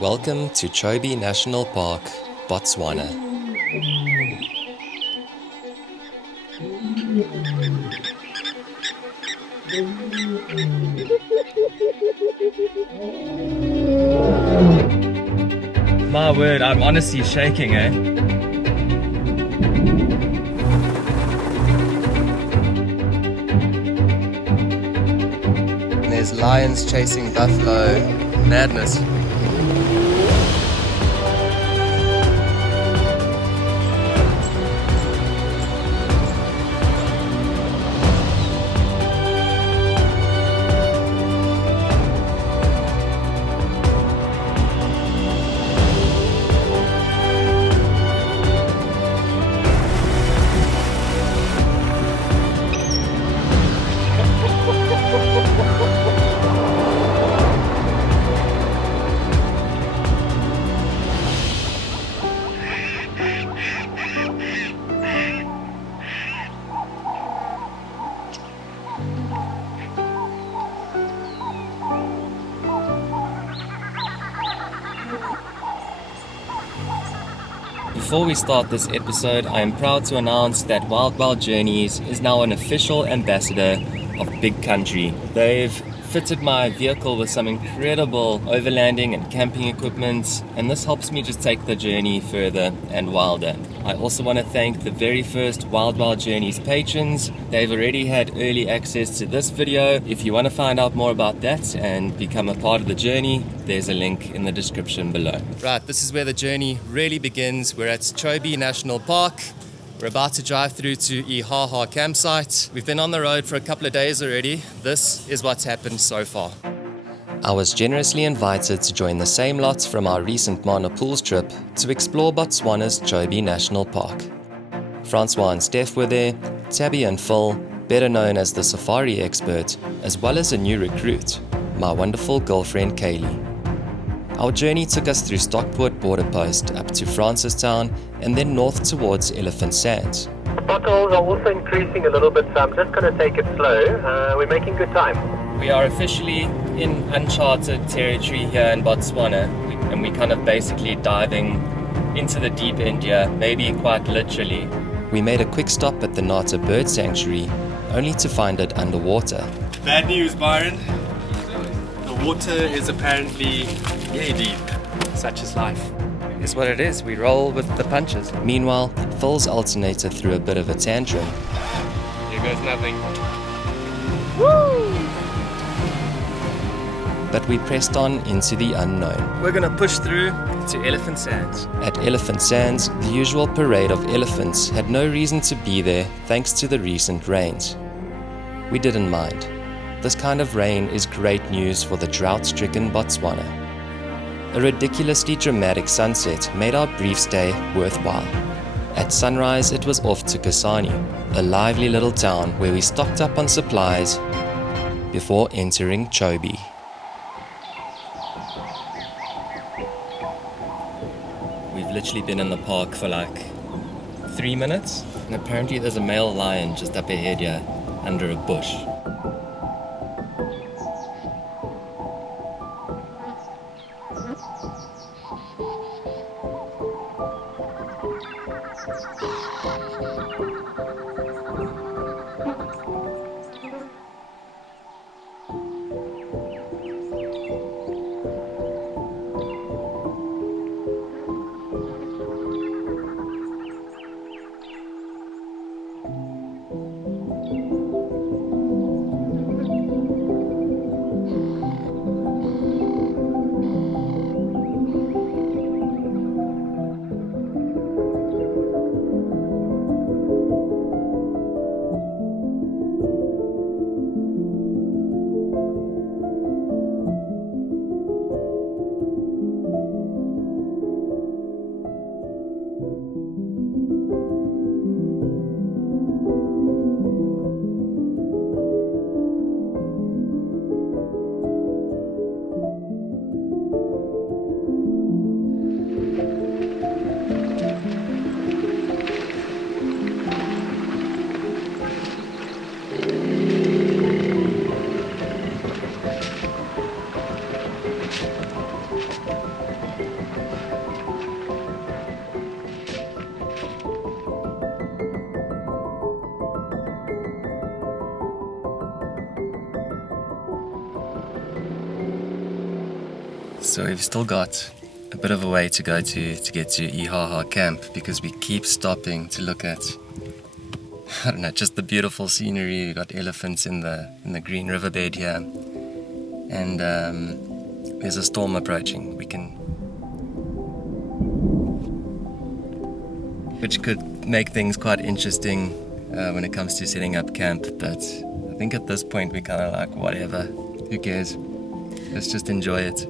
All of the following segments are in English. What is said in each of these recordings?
Welcome to Chobe National Park, Botswana. My word, I'm honestly shaking, eh? There's lions chasing buffalo. Madness. Before we start this episode, I am proud to announce that Wild Journeys is now an official ambassador of Big Country. They've fitted my vehicle with some incredible overlanding and camping equipment, and this helps me just take the journey further and wilder. I also want to thank the very first Wild Journeys patrons. They've already had early access to this video. If you want to find out more about that and become a part of the journey, there's a link in the description below. Right, this is where the journey really begins. We're at Chobe National Park. We're about to drive through to Ihaha campsite. We've been on the road for a couple of days already. This is what's happened so far. I was generously invited to join the same lot from our recent Mana Pools trip to explore Botswana's Chobe National Park. Francois and Steph were there, Tabby and Phil, better known as the safari expert, as well as a new recruit, my wonderful girlfriend Kaylee. Our journey took us through Stockport border post up to Francistown and then north towards Elephant Sands. Potholes are also increasing a little bit, so I'm just going to take it slow. We're making good time. We are officially in uncharted territory here in Botswana, and we're kind of basically diving into the deep end here, maybe quite literally. We made a quick stop at the Nata Bird Sanctuary, only to find it underwater. Bad news, Byron. The water is apparently very deep. Such is life. It's what it is. We roll with the punches. Meanwhile, Phil's alternator threw a bit of a tantrum. Here goes nothing. But we pressed on into the unknown. We're gonna push through to Elephant Sands. At Elephant Sands, the usual parade of elephants had no reason to be there thanks to the recent rains. We didn't mind. This kind of rain is great news for the drought-stricken Botswana. A ridiculously dramatic sunset made our brief stay worthwhile. At sunrise, it was off to Kasane, a lively little town where we stocked up on supplies before entering Chobe. We've literally been in the park for like 3 minutes, and apparently there's a male lion just up ahead here under a bush. So we've still got a bit of a way to go to get to Ihaha camp, because we keep stopping to look at, I don't know, just the beautiful scenery. We've got elephants in the green riverbed here, and there's a storm approaching. Which could make things quite interesting when it comes to setting up camp, but I think at this point we're kind of like, whatever, who cares? Let's just enjoy it.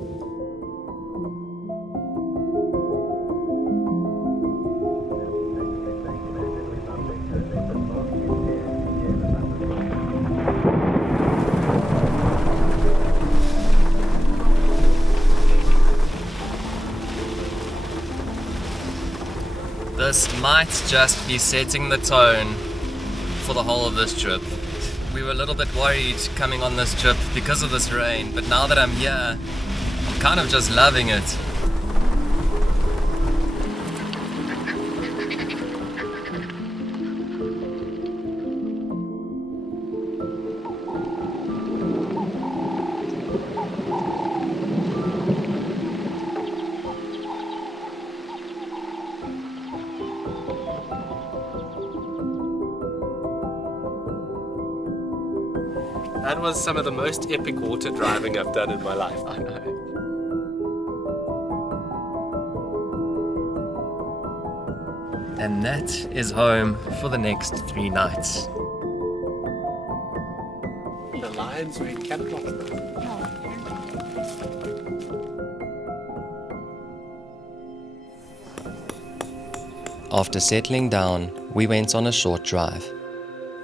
This might just be setting the tone for the whole of this trip. We were a little bit worried coming on this trip because of this rain, but now that I'm here, I'm kind of just loving it. That was some of the most epic water driving I've done in my life. I know. And that is home for the next 3 nights. The lions were in capital. After settling down, we went on a short drive,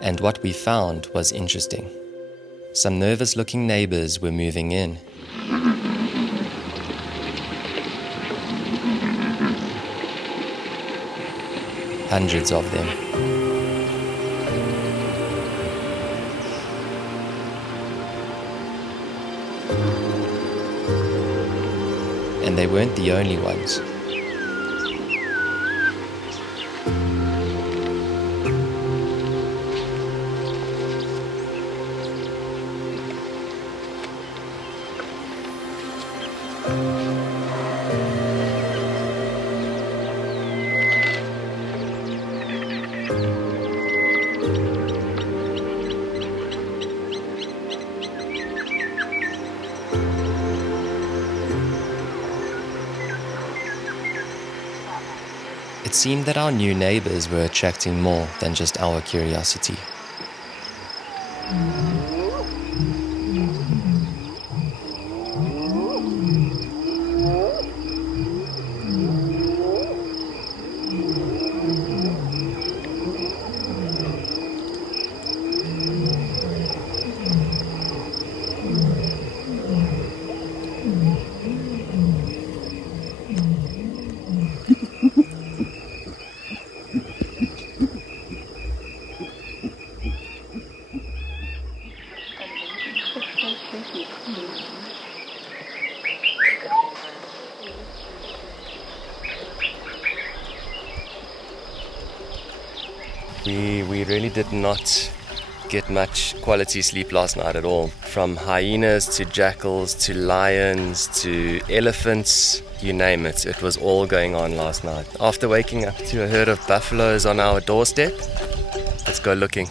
and what we found was interesting. Some nervous-looking neighbors were moving in. Hundreds of them. And they weren't the only ones. It seemed that our new neighbors were attracting more than just our curiosity. We really did not get much quality sleep last night at all. From hyenas to jackals to lions to elephants, you name it. It was all going on last night. After waking up to a herd of buffaloes on our doorstep, let's go looking.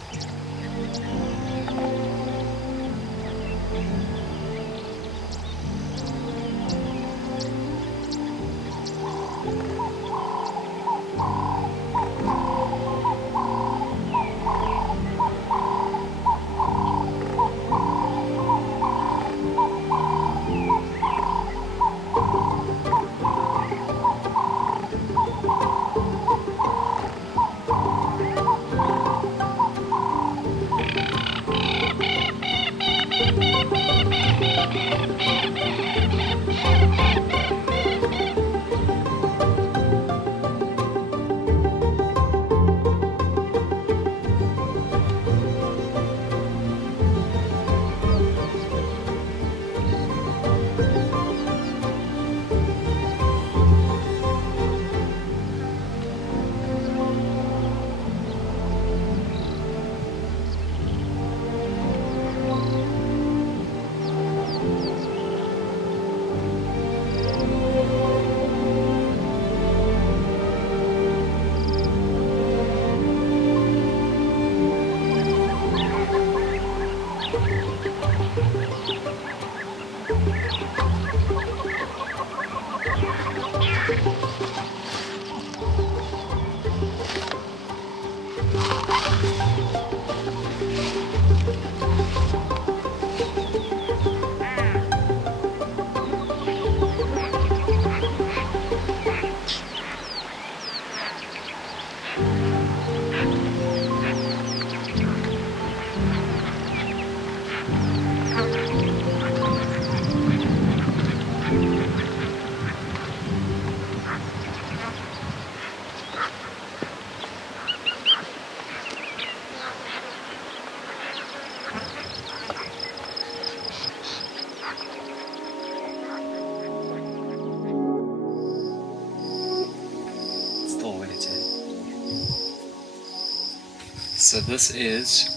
So this is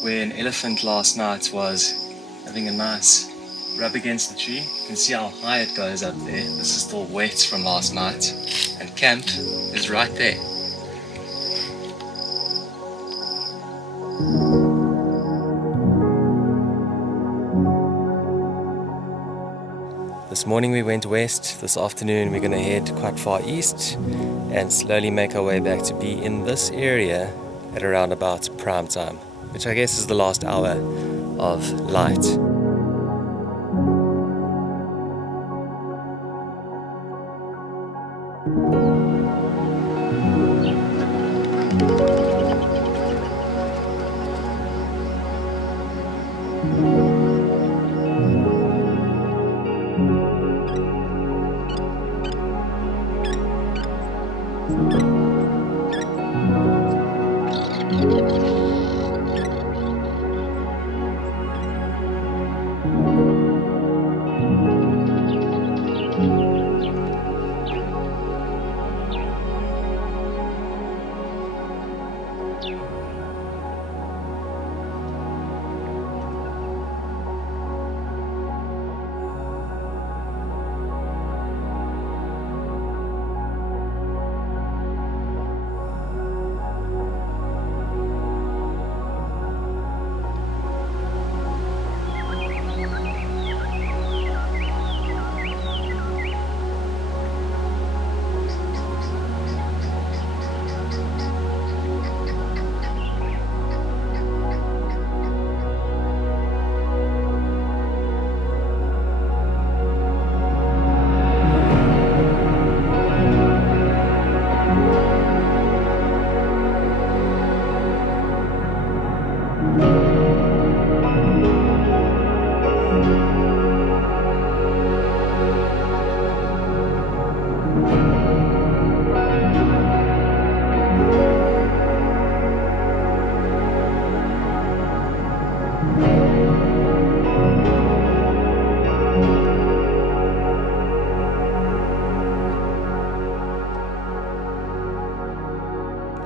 where an elephant last night was having a nice rub against the tree. You can see how high it goes up there. This is still wet from last night. And camp is right there. This morning we went west. This afternoon we're going to head quite far east and slowly make our way back to be in this area at around about prime time, which I guess is the last hour of light.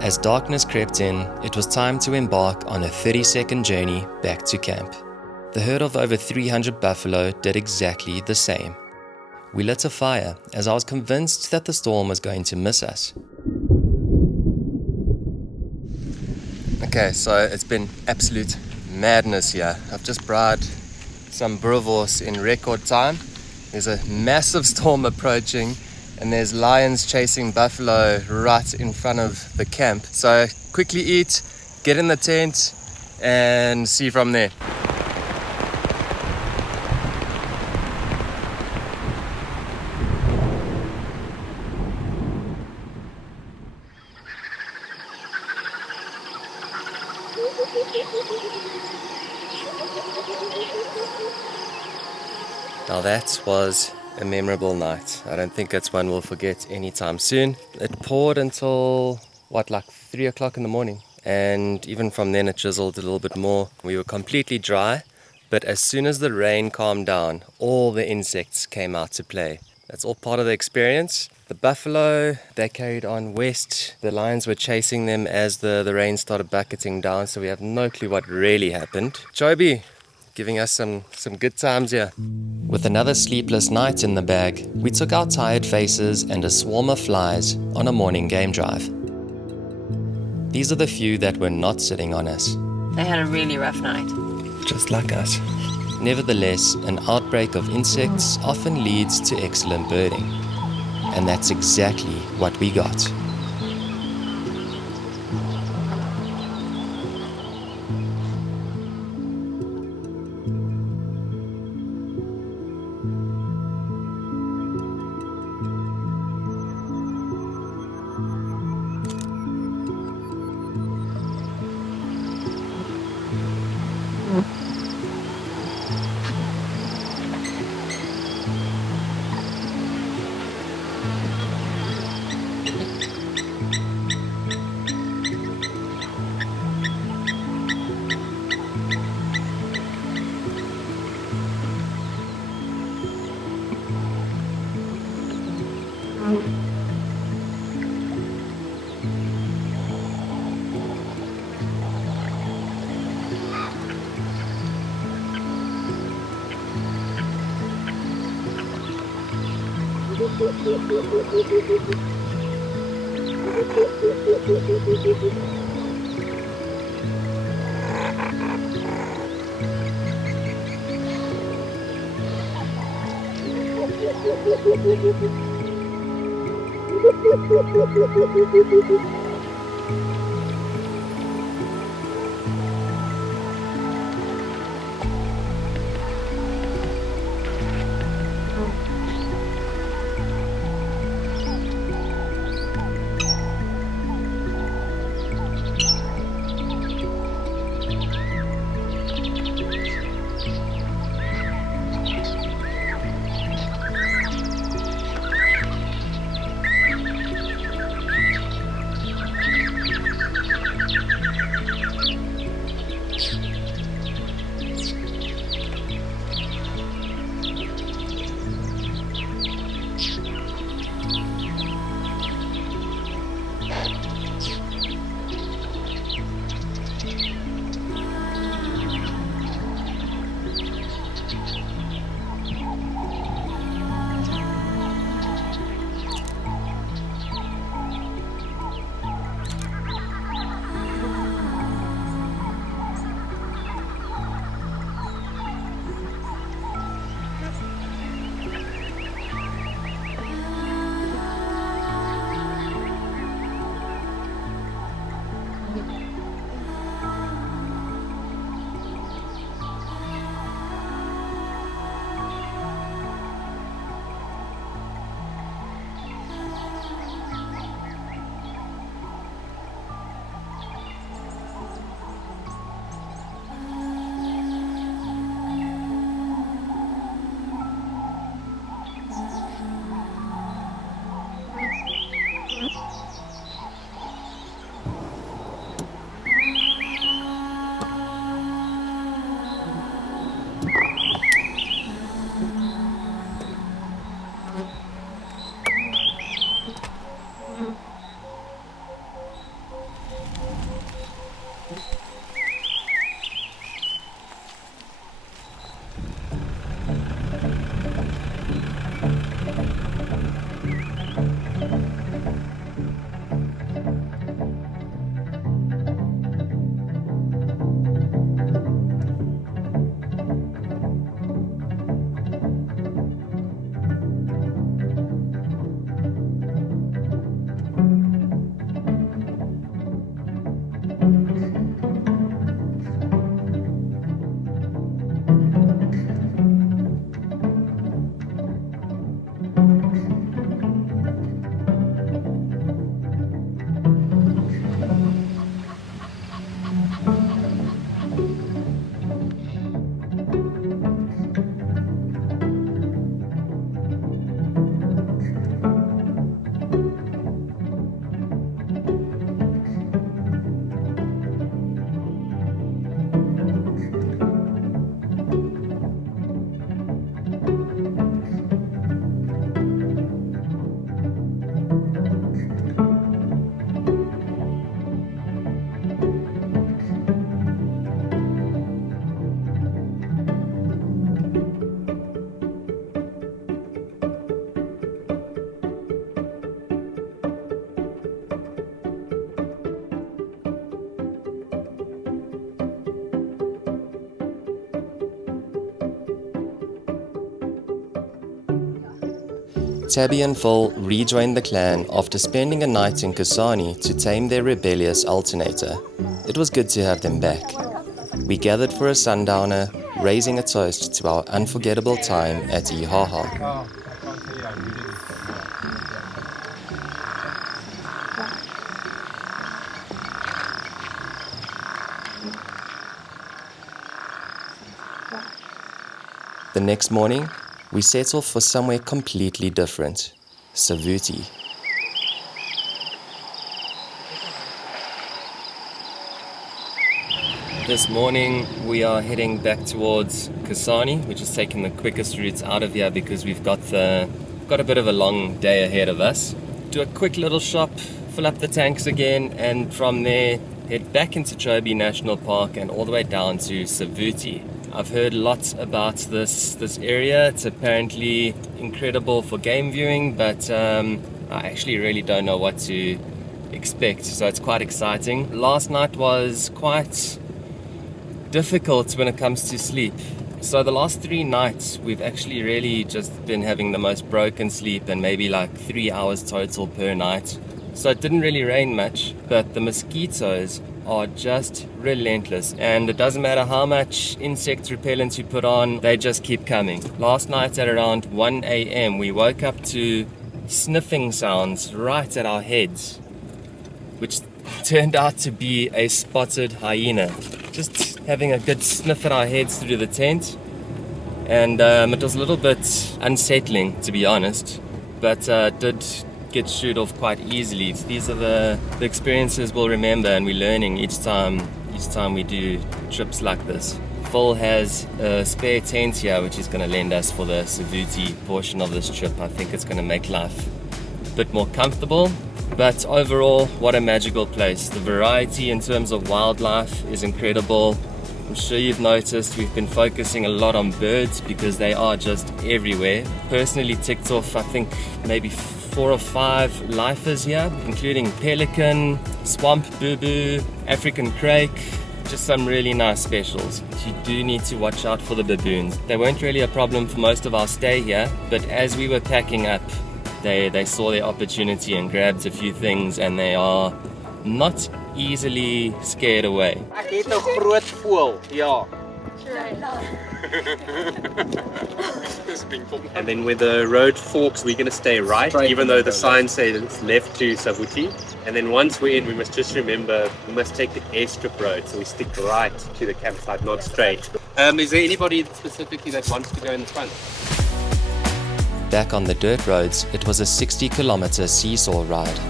As darkness crept in, it was time to embark on a 30-second journey back to camp. The herd of over 300 buffalo did exactly the same. We lit a fire as I was convinced that the storm was going to miss us. Okay, so it's been absolute madness here. I've just bribed some boerewors in record time. There's a massive storm approaching and there's lions chasing buffalo right in front of the camp. So quickly eat, get in the tent and see from there. Now that was a memorable night. I don't think it's one we'll forget anytime soon. It poured until, like 3 o'clock in the morning. And even from then it drizzled a little bit more. We were completely dry, but as soon as the rain calmed down, all the insects came out to play. That's all part of the experience. The buffalo, they carried on west. The lions were chasing them as the rain started bucketing down, so we have no clue what really happened. Chobe, giving us some good times here. With another sleepless night in the bag, we took our tired faces and a swarm of flies on a morning game drive. These are the few that were not sitting on us. They had a really rough night. Just like us. Nevertheless, an outbreak of insects often leads to excellent birding. And that's exactly what we got. Tabby and Phil rejoined the clan after spending a night in Kasane to tame their rebellious alternator. It was good to have them back. We gathered for a sundowner, raising a toast to our unforgettable time at Ihaha. The next morning, we set off for somewhere completely different, Savute. This morning we are heading back towards Kasane, which is taking the quickest route out of here because we've got a bit of a long day ahead of us. Do a quick little shop, fill up the tanks again, and from there head back into Chobe National Park and all the way down to Savute. I've heard lots about this area. It's apparently incredible for game viewing, but I actually really don't know what to expect, so it's quite exciting. Last night was quite difficult when it comes to sleep. So the last 3 nights we've actually really just been having the most broken sleep, and maybe like 3 hours total per night. So it didn't really rain much, but the mosquitoes are just relentless, and it doesn't matter how much insect repellent you put on, they just keep coming. Last night at around 1 a.m. we woke up to sniffing sounds right at our heads, which turned out to be a spotted hyena just having a good sniff at our heads through the tent. And it was a little bit unsettling, to be honest, but did get shooed off quite easily. These are the experiences we'll remember, and we're learning each time we do trips like this. Phil has a spare tent here which he's going to lend us for the Savute portion of this trip. I think it's going to make life a bit more comfortable, but overall, what a magical place. The variety in terms of wildlife is incredible. I'm sure you've noticed we've been focusing a lot on birds because they are just everywhere. Personally ticked off, I think, maybe 4 or 5 lifers here, including pelican, swamp boo-boo, African crake, just some really nice specials. You do need to watch out for the baboons. They weren't really a problem for most of our stay here, but as we were packing up, they saw their opportunity and grabbed a few things, and they are not easily scared away. Ek het 'n groot voël, ja. And then where the road forks, we're going to stay right, even though the sign says it's left to Savute. And then once we're in, we must just remember we must take the airstrip road, so we stick right to the campsite, not straight. Is there anybody specifically that wants to go in the front? Back on the dirt roads, it was a 60-kilometer seesaw ride.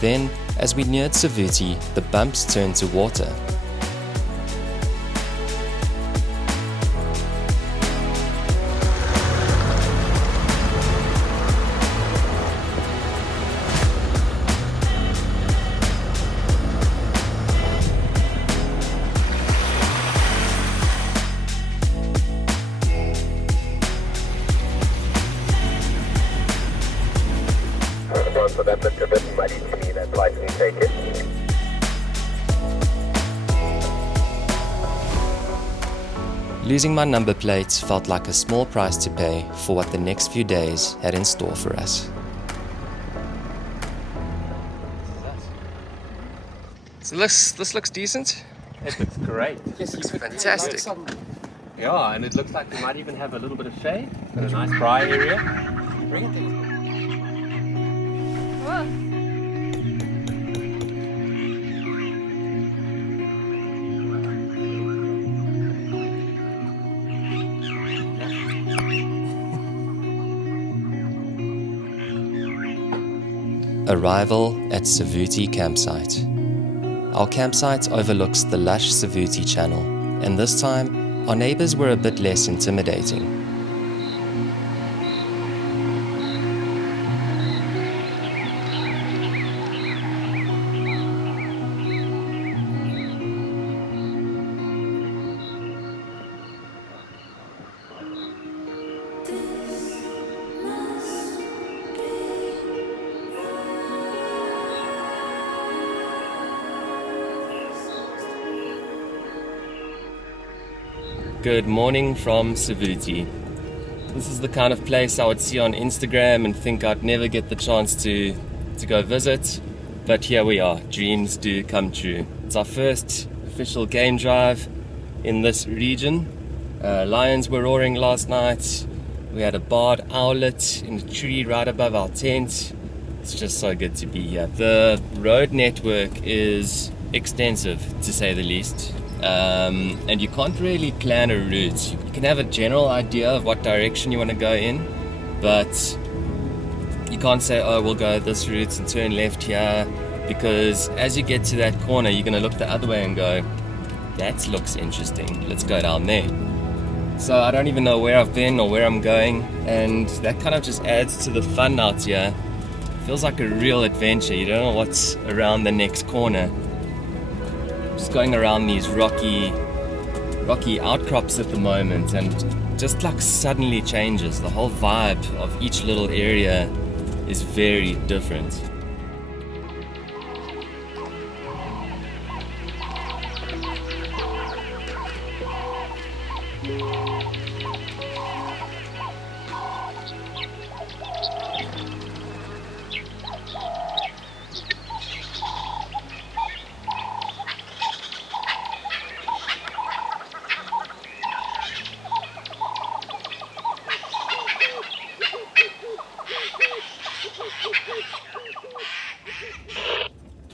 Then, as we neared Savute, the bumps turned to water. So that looked a bit muddy to me, that's why I didn't take it. Losing my number plate felt like a small price to pay for what the next few days had in store for us. So this looks decent. It looks great. Yes, it's Fantastic. Yeah, and it looks like we might even have a little bit of shade. Got a nice dry area. Bring it in. Arrival at Savute Campsite. Our campsite overlooks the lush Savute Channel, and this time, our neighbors were a bit less intimidating. Good morning from Savute. This is the kind of place I would see on Instagram and think I'd never get the chance to go visit, but here we are. Dreams do come true. It's our first official game drive in this region. Lions were roaring last night. We had a barred owlet in a tree right above our tent. It's just so good to be here. The road network is extensive, to say the least. And you can't really plan a route. You can have a general idea of what direction you want to go in, but you can't say, oh, we'll go this route and turn left here, because as you get to that corner, you're going to look the other way and go, that looks interesting, let's go down there. So I don't even know where I've been or where I'm going, and that kind of just adds to the fun out here. Feels like a real adventure. You don't know what's around the next corner. Just going around these rocky rocky outcrops at the moment, and just like suddenly changes. The whole vibe of each little area is very different.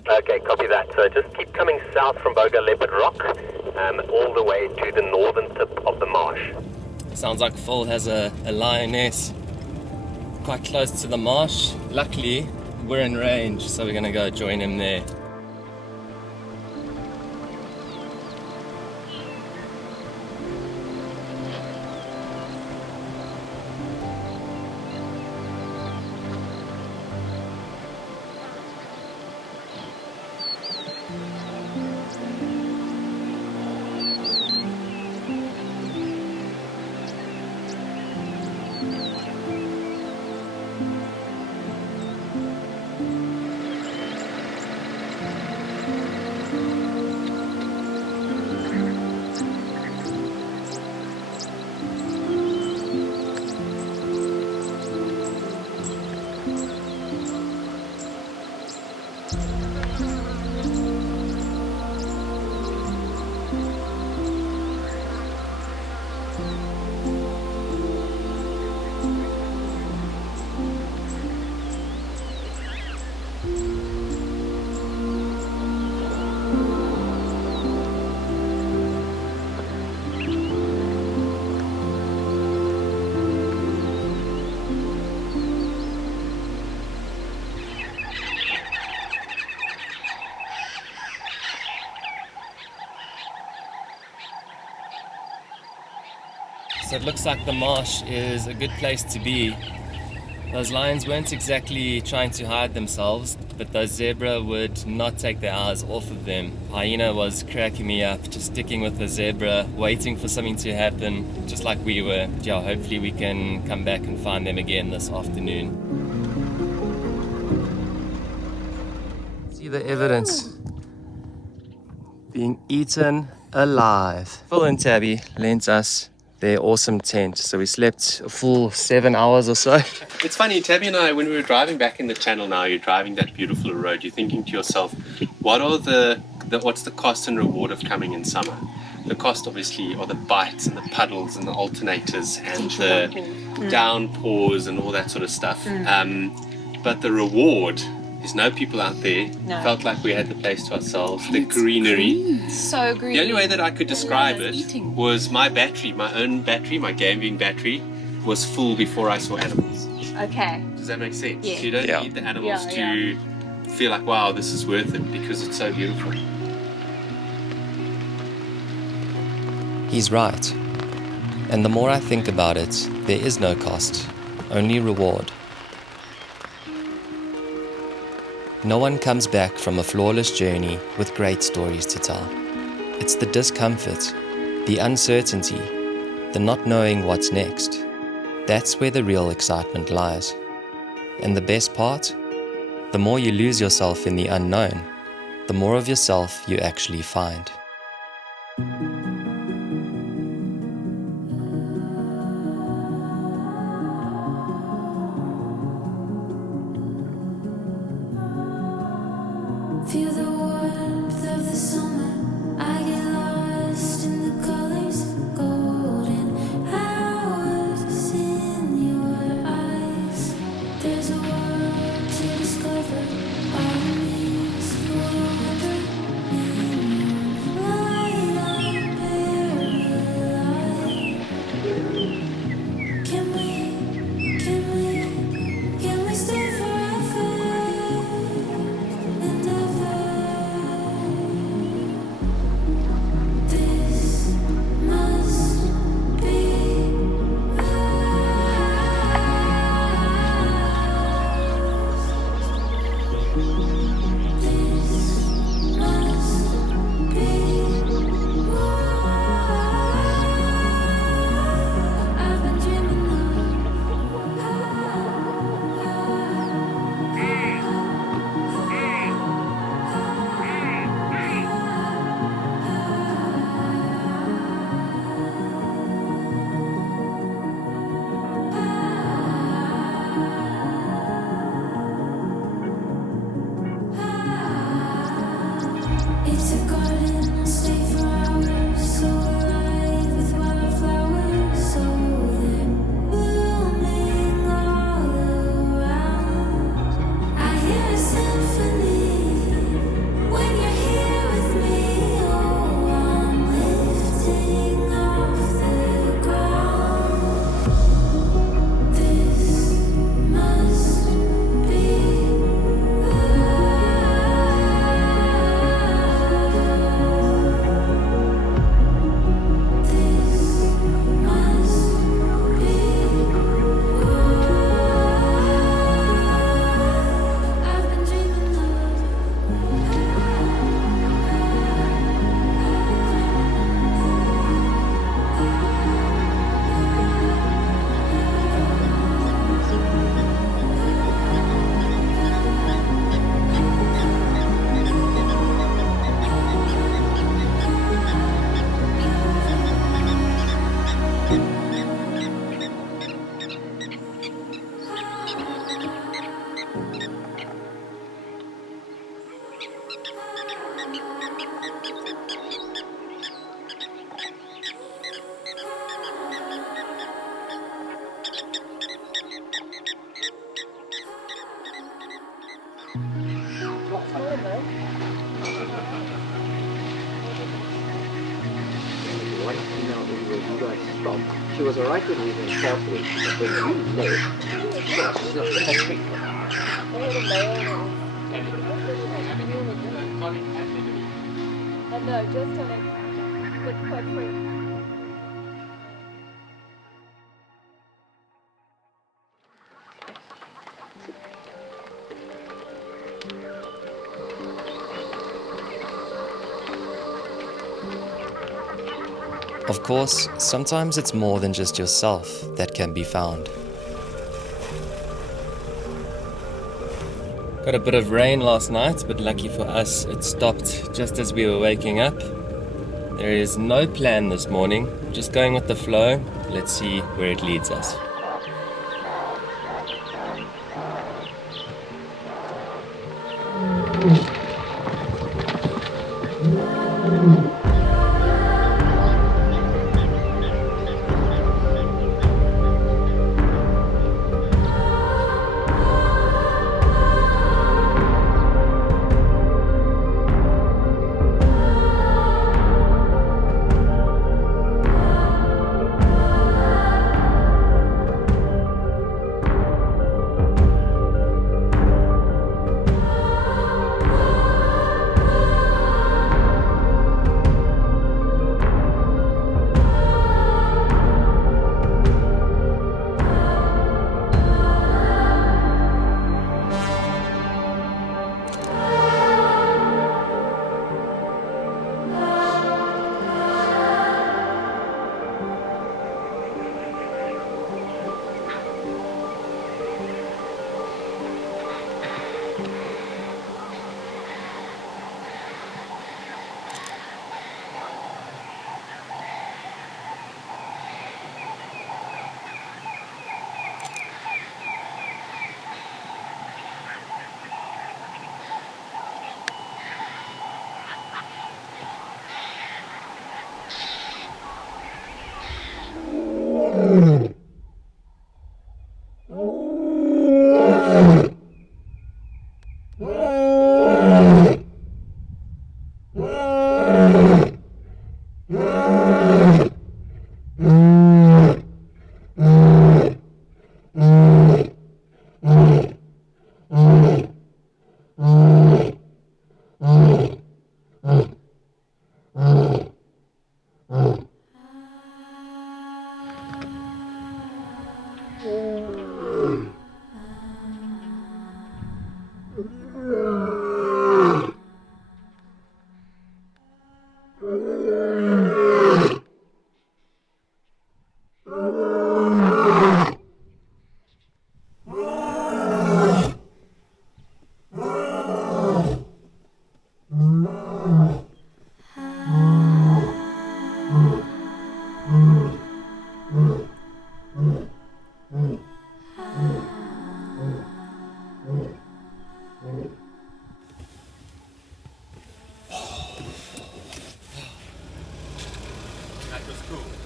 Okay, copy that. So just keep coming south from Boga Leopard Rock, all the way to the northern tip of the marsh. Sounds like Phil has a lioness quite close to the marsh. Luckily, we're in range, so we're gonna go join him there. So it looks like the marsh is a good place to be. Those lions weren't exactly trying to hide themselves, but those zebra would not take their eyes off of them. Hyena was cracking me up, just sticking with the zebra, waiting for something to happen, just like we were. Yeah, hopefully we can come back and find them again this afternoon. See the evidence being eaten alive. Phil and Tabby lent us their awesome tent, so we slept a full 7 hours or so. It's funny, Tabby and I, when we were driving back in the channel now, you're driving that beautiful road, you're thinking to yourself, what's the cost and reward of coming in summer? The cost, obviously, are the bites and the puddles and the alternators and the downpours and all that sort of stuff. But the reward is no people out there. No. Felt like we had the place to ourselves. The greenery. So green. The only way that I could describe it was my battery, my own battery, my gaming battery, was full before I saw animals. Okay. Does that make sense? Yeah. So you don't need the animals to feel like, wow, this is worth it, because it's so beautiful. He's right. And the more I think about it, there is no cost, only reward. No one comes back from a flawless journey with great stories to tell. It's the discomfort, the uncertainty, the not knowing what's next. That's where the real excitement lies. And the best part? The more you lose yourself in the unknown, the more of yourself you actually find. Feel the warmth of the summer. I get lost in the colors, golden hours in your eyes. There's a world to discover. All the means for wonder in your was alright when we went south, but when we left, it's not that quick. No, just on a good quick. Of course, sometimes it's more than just yourself that can be found. Got a bit of rain last night, but lucky for us, it stopped just as we were waking up. There is no plan this morning, just going with the flow. Let's see where it leads us.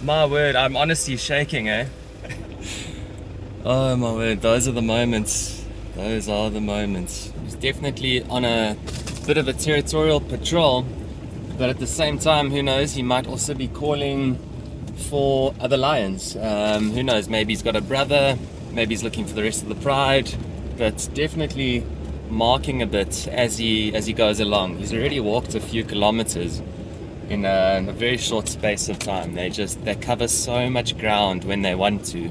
My word, I'm honestly shaking, eh? Oh my word, those are the moments. Those are the moments. He's definitely on a bit of a territorial patrol, but at the same time, who knows, he might also be calling for other lions. Who knows, maybe he's got a brother, maybe he's looking for the rest of the pride, but definitely marking a bit as he goes along. He's already walked a few kilometers in a very short space of time. They cover so much ground when they want to.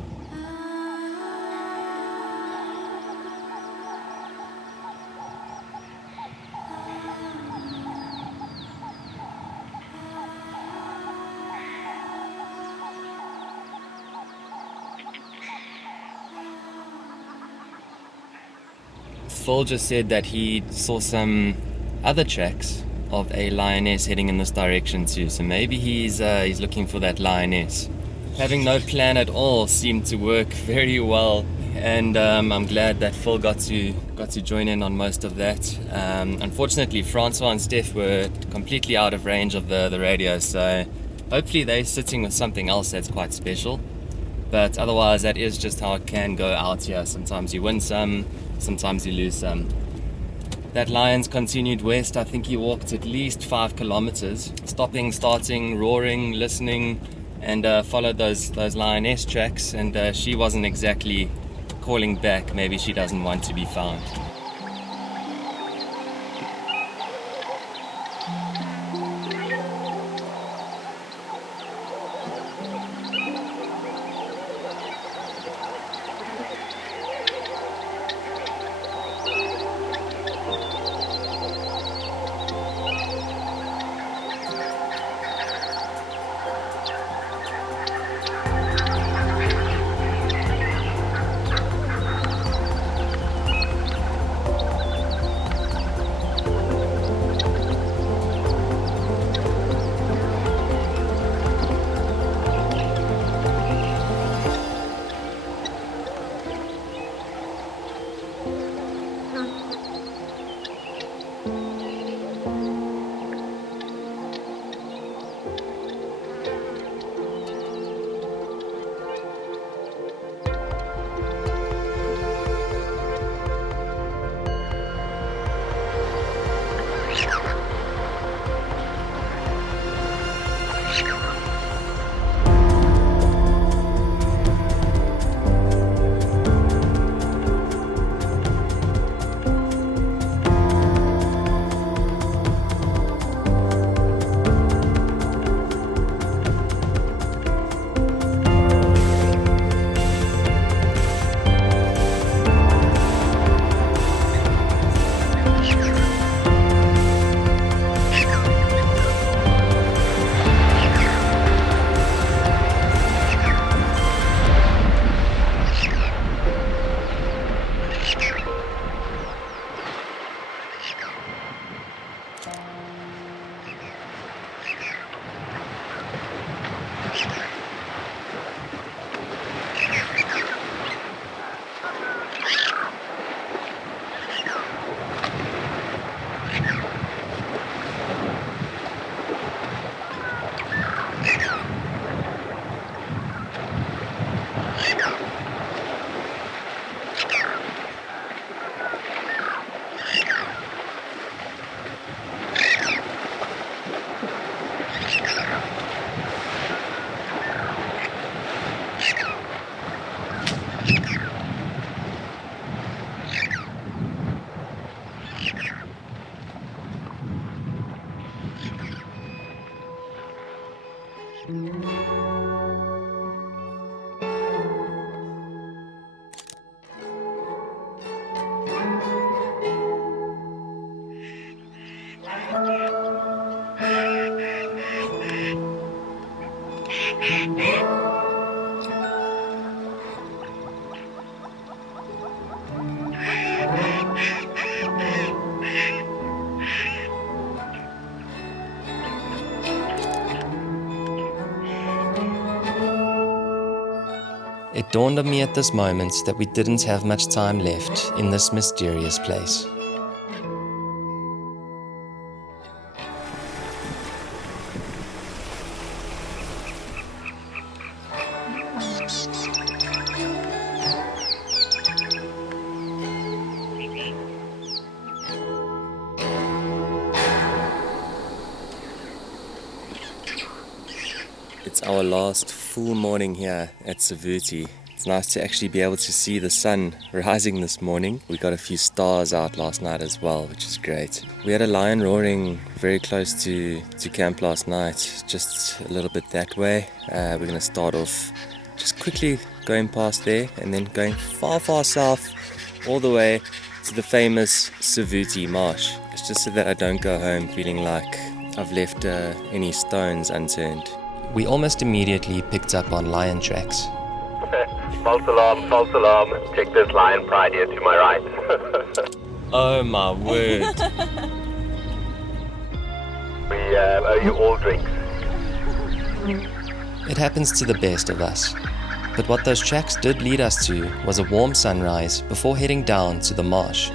Phil just said that he saw some other tracks of a lioness heading in this direction too, so maybe he's looking for that lioness. Having no plan at all seemed to work very well, and I'm glad that Phil got to join in on most of that. Unfortunately, Francois and Steph were completely out of range of the radio, so hopefully they're sitting with something else that's quite special. But otherwise, that is just how it can go out here. Sometimes you win some, sometimes you lose some. That lion's continued west. I think he walked at least 5 kilometers, stopping, starting, roaring, listening, and followed those lioness tracks, and she wasn't exactly calling back. Maybe she doesn't want to be found. It dawned on me at this moment that we didn't have much time left in this mysterious place. It's our last full morning here at Savute. It's nice to actually be able to see the sun rising this morning. We got a few stars out last night as well, which is great. We had a lion roaring very close to camp last night, just a little bit that way. We're going to start off just quickly going past there and then going far, far south all the way to the famous Savute Marsh. It's just so that I don't go home feeling like I've left any stones unturned. We almost immediately picked up on lion tracks. False alarm, check this lion pride here to my right. Oh my word. We owe you all drinks. It happens to the best of us. But what those tracks did lead us to was a warm sunrise before heading down to the marsh.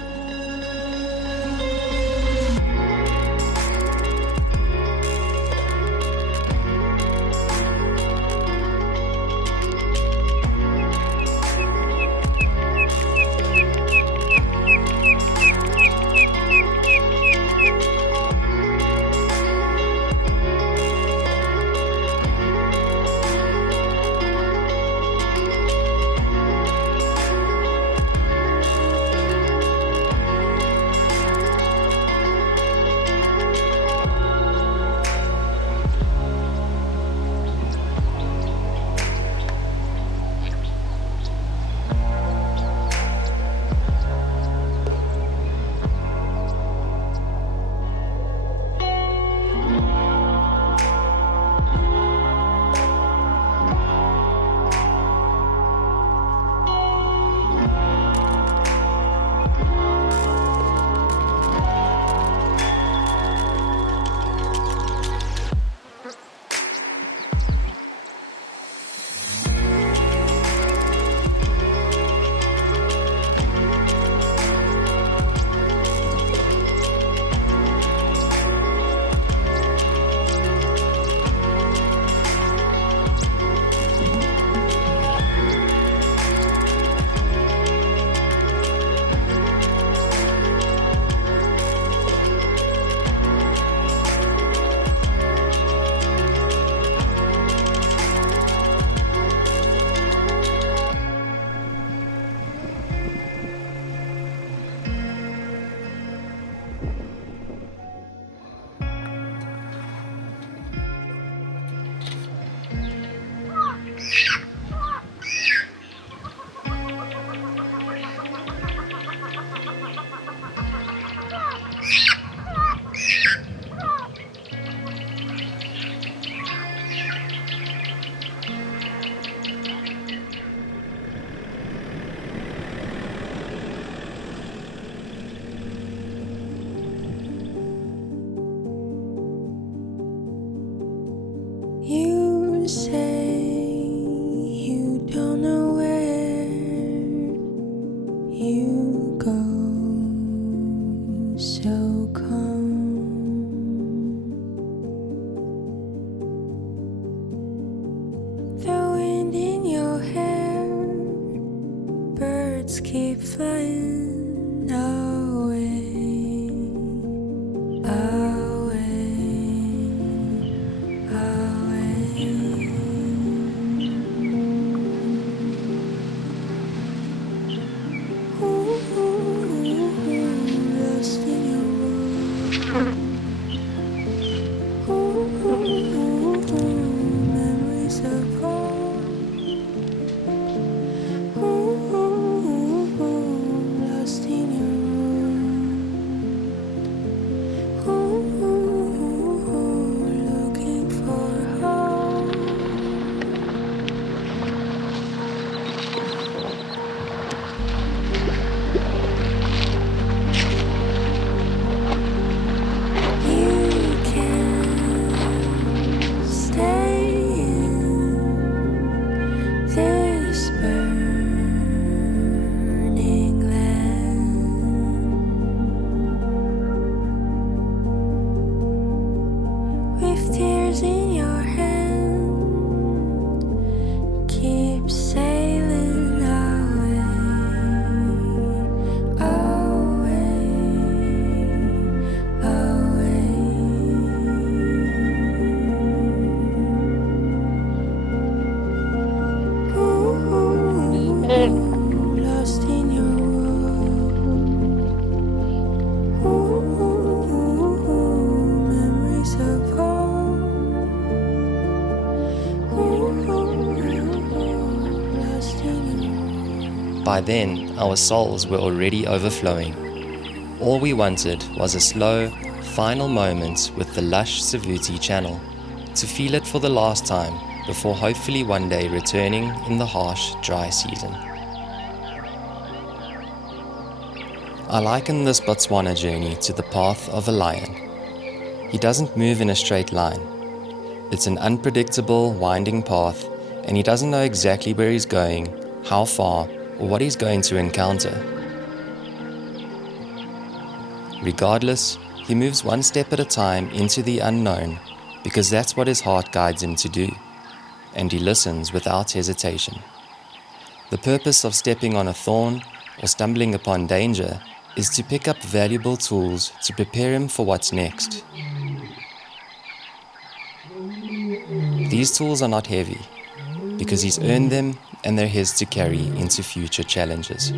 You go so calm. The wind in your hair, birds keep flying away, away, away. Ooh, lost in your world. Ooh, memories of home. Ooh, lost in your world. Ooh, looking for home. You can stay in this burning land. With tears in your hand, keep sailing away, away, away. Ooh, lost in your world. Ooh, memories of home. Ooh, lost in your world. By then, our souls were already overflowing. All we wanted was a slow, final moment with the lush Savute channel, to feel it for the last time before hopefully one day returning in the harsh, dry season. I liken this Botswana journey to the path of a lion. He doesn't move in a straight line. It's an unpredictable, winding path, and he doesn't know exactly where he's going, how far, or what he's going to encounter. Regardless, he moves one step at a time into the unknown, because that's what his heart guides him to do, and he listens without hesitation. The purpose of stepping on a thorn or stumbling upon danger is to pick up valuable tools to prepare him for what's next. These tools are not heavy, because he's earned them and they're his to carry into future challenges.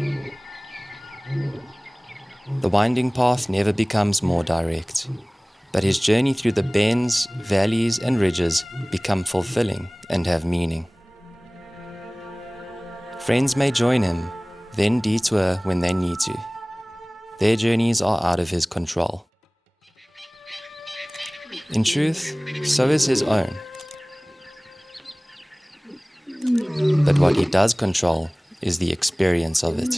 The winding path never becomes more direct, but his journey through the bends, valleys, and ridges become fulfilling and have meaning. Friends may join him, then detour when they need to. Their journeys are out of his control. In truth, so is his own. But what he does control is the experience of it.